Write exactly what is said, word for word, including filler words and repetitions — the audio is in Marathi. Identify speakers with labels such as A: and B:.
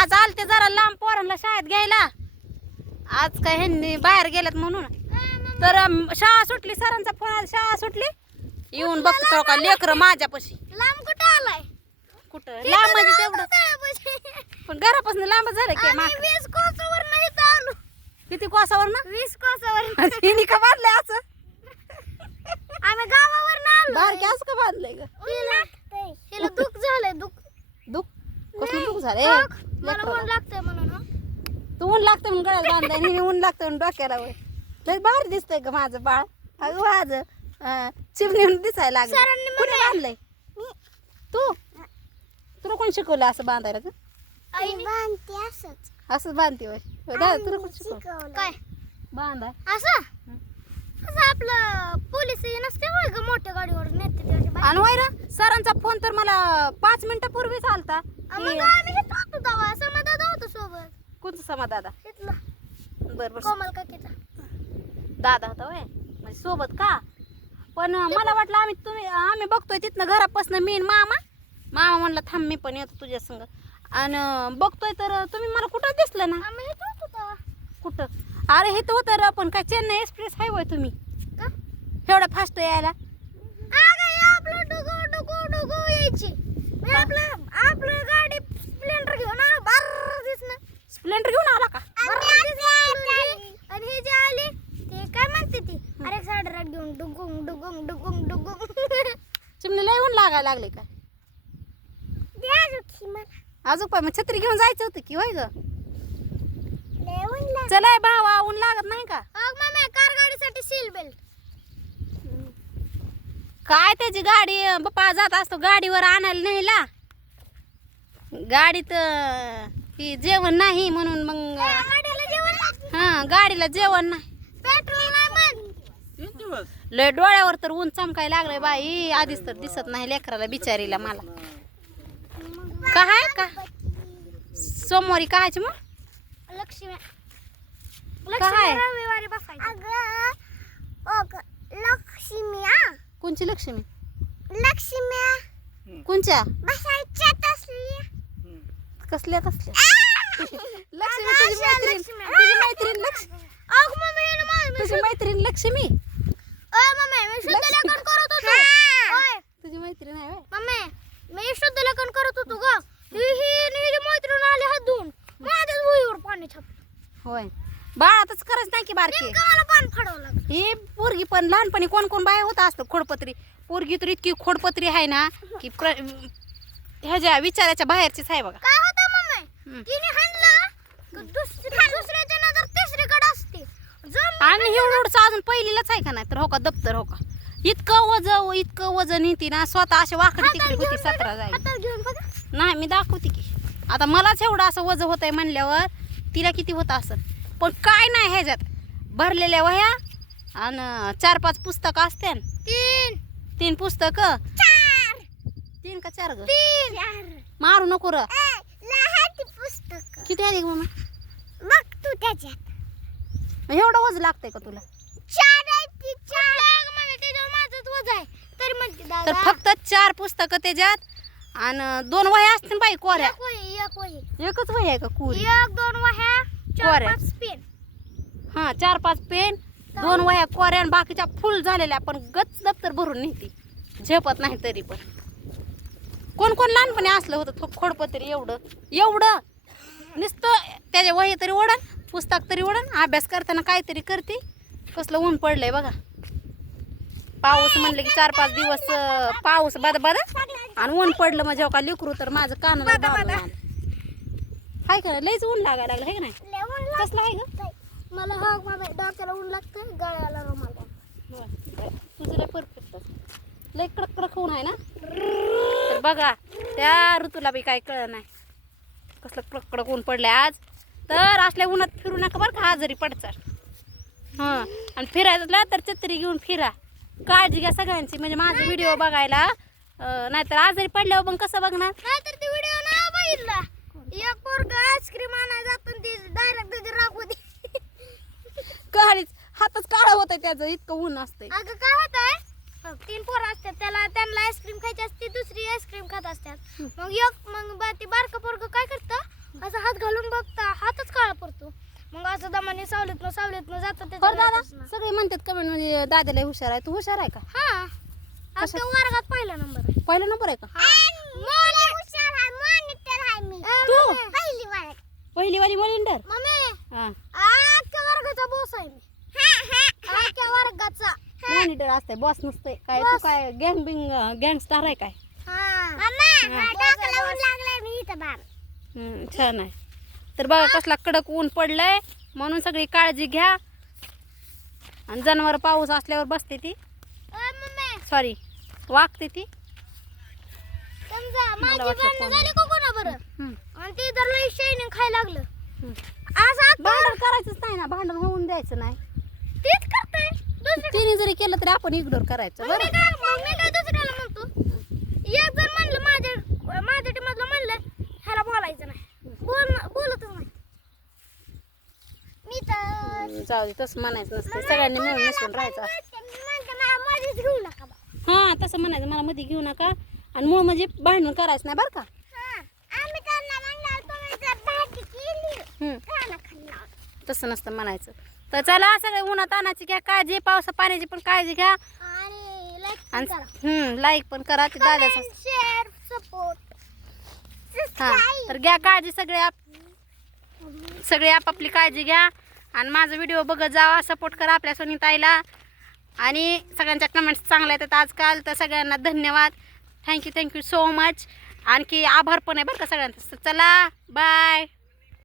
A: आज आलते जरा लांब पोरांना शाळेत घ्यायला. आज काय ह्यांनी बाहेर गेल्यात म्हणून. तर अं, शाळा सुटली, सरांचा फोन आला, शाळा सुटली. येऊन बघतो का लेकरं माझ्यापाशी.
B: लांब कुठं आलाय?
A: कुठं लांब म्हणजे तेवढं, पण घरापासून लांब झालं की
B: आम्ही
A: माग.
B: वीस कोसावर नाही चालू.
A: किती कोसावर ना
B: वीस कोसावर
A: हिनी का बांधलंय असं?
B: आम्ही गावावर आलो.
A: बारके असं का बांधलंय ग?
B: हिला हिला दुःख झालंय दुःख.
A: दुख कसलं दुख झालं? ए,
B: मला
A: लेकराला.
B: ऊन लागतंय म्हणून हं.
A: तू ऊन लागतं म्हणून गळ्यात बांधलंय, हिने ऊन लागतं म्हणून डोक्याला वय. लय भारी दिसतंय ग माझं बाळ. अगं माझं चिमणी दिसायला लागलं.
B: सरांनी
A: कुणी
B: म्हणे-
A: बांधलंय? तू तुला कोण शिकवलं असं बांधायला ग?
B: आईने बांधते असंच.
A: असंच बांधते वय दादा, तुला कोण शिकवलं
B: काय
A: बांधाय?
B: असं असं आपलं पोलीस हे नसते होय ग, मोठ्या गाडीवर नेते त्याच्या बाहेर.
A: आणि वय रे, सरांचा फोन तर मला पाच मिनिटापूर्वीच आलता.
B: मग आम्ही हेच होतो तेव्हा समाधान होतो सोबत.
A: कोणतं समा दादा?
B: तिथला
A: बर बर
B: कोमल काकीचा.
A: दादा होता वय म्हणजे सोबत का? पण मला वाटलं आम्ही तुम्ही आम्ही बघतोय तिथनं घरापासून मी आणि मामा मामा म्हणलं थांब मी पण येतो तुझ्या संग. आणि बघतोय तर तुम्ही मला कुठं दिसलं ना.
B: आम्ही हेच होतो तेव्हा.
A: कुठं? अरे हे तर होतं रे, पण काय चेन्नई एक्सप्रेस हायवे तुम्ही
B: का?
A: एवढा फास्ट यायला?
B: अगं हे आपलं डुगू डुगू डुगू यायची. मी आपलं आपलं गाडी स्प्लेंडर घेऊन आलो बार दिसणं.
A: स्प्लेंडर घेऊन आला का?
B: आणि हे जे आले ते काय म्हणते ती अरे साडरा घेऊन डुगुंग डुगुंग डुगुंग डुगुंग.
A: चिमणीला येऊन लागायला लागले का? अजून पण मग छत्री घेऊन जायचं होतं की होय ग? चलाय भावा, ऊन लागत नाही का?
B: अग मम्मी कार गाडीसाठी सील बेल्ट.
A: काय त्याची गाडी बाप्पा जात असतो गाडीवर आणायला न्यायला. गाडीत अं, ही जेवण नाही म्हणून मग
B: गाडीला जेवण
A: हा गाडीला जेवण नाही.
B: पेट्रोल नाही मग.
A: लय डोळ्यावर तर ऊन चमकाय लागलंय बाई. आधीच तर दिसत नाही लेकराला बिचारीला मला. काय का सोमवारी कायची मग?
B: लक्ष्मी
A: काय?
B: रविवारी बसायचं. अगं लक्ष्मी आ
A: कोणची लक्ष्मी?
B: लक्ष्मी
A: कोणच्या?
B: बसायच्या तसली.
A: कसल्या कसल्या? लक्ष्मी तुझी मैत्रीण, तुझी मैत्रीण लक्ष्मी,
B: अग मम्मी हे ना माझं
A: तुझी मैत्रीण लक्ष्मी.
B: ओय मम्मी मी शुद्ध लेखन करत होतो. ओय
A: तुझी मैत्रीण आहे व्हय?
B: मम्मी मी शुद्ध लेखन करत होतो ग. ही ही ही मैत्रीण आली हात धुवून माझ्याच भुईवर पाणी छापलं.
A: होय बाळातच करायचं नाही की बारकी.
B: नेमकं मला पान फाडावं लागलं.
A: ही पोरगी पण लहानपणी कोण कोण बाया होत असतं खोडपत्री. पोरगी तर इतकी खोडपत्री आहे ना की प्र- ह्याच्या विचाराच्या बाहेरचीच आहे बघा.
B: काय होतं मम्मी
A: हम्म.
B: तिने हाणलं दुसरी दुसऱ्याच्या नजर तिसरीकडे असते. जम
A: आणि हे एवढंच अजून पहिलीलाच आहे का नाही तर हो का दप्तर हो का इतकं वजन इतकं वजन येते ना स्वतः अशी वाकडी तिकडी होती सतरा जाईल.
B: हातात घेऊन बघा.
A: नाही मी दाखवते की आता मलाच एवढं असं वजन होत आहे म्हणल्यावर तिला किती होतं असं. पण काय नाही ह्याच्यात भरलेल्या वह्या आणि चार पाच पुस्तकं असते.
B: तीन
A: तीन पुस्तकं.
B: चार
A: तीन का चार ग?
B: तीन चार
A: मारू नको र.
B: लहान पुस्तक
A: किती आली ग मम्मा?
B: बघ तू त्याच्यात
A: एवढं वजन लागतंय का तुला?
B: चार आहे ती चार. मम्मी त्याच्यावर माझंच वज आहे तरी म्हणते
A: तर
B: दादा.
A: फक्त चार पुस्तकं त्याच्यात आणि दोन वह्या असतील बाई कोऱ्या.
B: एक वही एक वही
A: एकच वही आहे का कोरी?
B: एक दोन वह्या चार
A: कोऱ्या.
B: पाच पेन.
A: हा चार पाच पेन दोन वह्या कोऱ्या आणि बाकीच्या फुल झालेल्या पण गच दप्तर भरून नेते झेपत नाही तरी पण. कोण कोण लहानपणी असलं होतं थो- खोडपत्री एवढं एवढं नुसतं त्याच्या वही तरी ओढण पुस्तक तरी ओढण अभ्यास करताना काहीतरी करते. कसलं ऊन पडलंय बघा. पाऊस म्हणलं की चार पाच दिवस अं, पाऊस बद बद आणि ऊन पडलं म्हणजे का लेकरू तर माझं कानाला दाबून आलं. हाय का लयच ऊन लागायला लागलं आहे का नाही?
B: लय ऊन
A: कसलं आहे ग?
B: लागतंय. मला हा मला डोक्याला ऊन लागतं गळ्याला रुमाल.
A: तुझं लय परफेक्ट लय कडक कडक ऊन आहे ना. तर बघा त्या ऋतूला बी काय कळलं नाही कसलं कडक कडक ऊन पडलंय आज. तर असल्या उन्हात फिरू नका बरं का आजारी पडचाल. हां आणि फिरायचं तर छत्री घेऊन फिरा. काळजी घ्या सगळ्यांची म्हणजे माझा व्हिडिओ बघायला अं, नाहीतर आजारी पडल्यावर पण कसं बघणार.
B: नाहीतर ती व्हिडिओ नाही बघितला. एक पोरगा आईस्क्रीम आणायला जातो आणि ती डायरेक्ट त्याची राख होती.
A: काळीच हातच काळा होत त्याचं इतकं ऊन असतंय.
B: अगं काय होत आहे तीन पोरं असतात त्याला त्यांना आईस्क्रीम खायची असते दुसरी आईस्क्रीम खात असतात. मग एक मग बा ती बारकं पोरगं काय करतं असं हात मी सावलीतनं सावलीतनं जातो
A: बरं
B: त्याच्या
A: दादा
B: घरातच ना.
A: सगळे म्हणतात कमेंट मध्ये दादाला हुशार आहे तू हुशार आहे का
B: हा
A: कशात?
B: आता वर्गात पहिला नंबर आहे.
A: पहिला नंबर आहे का
B: हुशार आहे मॉनिटर आहे मी
A: तू?
B: पहिली वर्ग
A: पहिली वाली मॉनिटर
B: मम्मी
A: हा
B: आख्या वर्गाचा बॉस आहे मी आख्या वर्गाचा
A: मॉनिटर असते बॉस नसते काय तू
B: Boss.
A: काय गँग बिंग गँगस्टार आहे काय हम्म, छान आहे तर बघा कसला कडक ऊन पडलंय म्हणून सगळी काळजी घ्या आणि जनावर पाऊस असल्यावर बसते ती सॉरी वागते ती
B: समजा माझी
A: वाटलं
B: भांडणं
A: कोण
B: झाली का कोणा बरं
A: हम्म.
B: आणि ते तर लई शायनिंग खायला लागलं
A: हम्म.
B: आज आता
A: भांडण करायचंच नाही ना भांडण होऊन द्यायचं नाही
B: तेच करतोय दुसरं
A: तिने जरी केलं तरी आपण इग्नोर करायचं
B: मग मी
A: बरं
B: काय मग मी काय दुसऱ्याला म्हणतो एक जर म्हणलं माझ्या माझ्या टीममधलं म्हणलं ह्याला बोलायचं नाही बोल बोलतच नाही मी तर
A: हम्म, जाऊ दे तसं म्हणायचं नसतं सगळ्यांनी मिळून मिसळून राहायचं
B: मध्येच घेऊ नका बा.
A: हा तसं म्हणायचं मला मध्ये घेऊ नका आणि मूळ म्हणजे भांडण करायचं नाही बरं का
B: हा, आम्ही त्यांना म्हणणार तुम्ही जर भाजी केली
A: हम्म.
B: खायला खाल्लं
A: तसं नसतं म्हणायचं तर चला सगळे उन्हात तानाची घ्या काळजी पावसा पाण्याची पण काळजी घ्या
B: आणि लाईक
A: आणि
B: करा
A: हम्म लाईक पण करा ते दादाचं
B: शेअर सपोर्ट
A: हा तर घ्या काळजी सगळे आप सगळे आपापली काळजी घ्या आणि माझा व्हिडिओ बघत जावा सपोर्ट करा आपल्या सुनीताईला आणि सगळ्यांच्या कमेंट्स चांगल्या येतात आजकाल तर सगळ्यांना धन्यवाद थँक्यू थँक्यू सो मच आणखी आभार पण आहे बरं का सगळ्यांचं चला बाय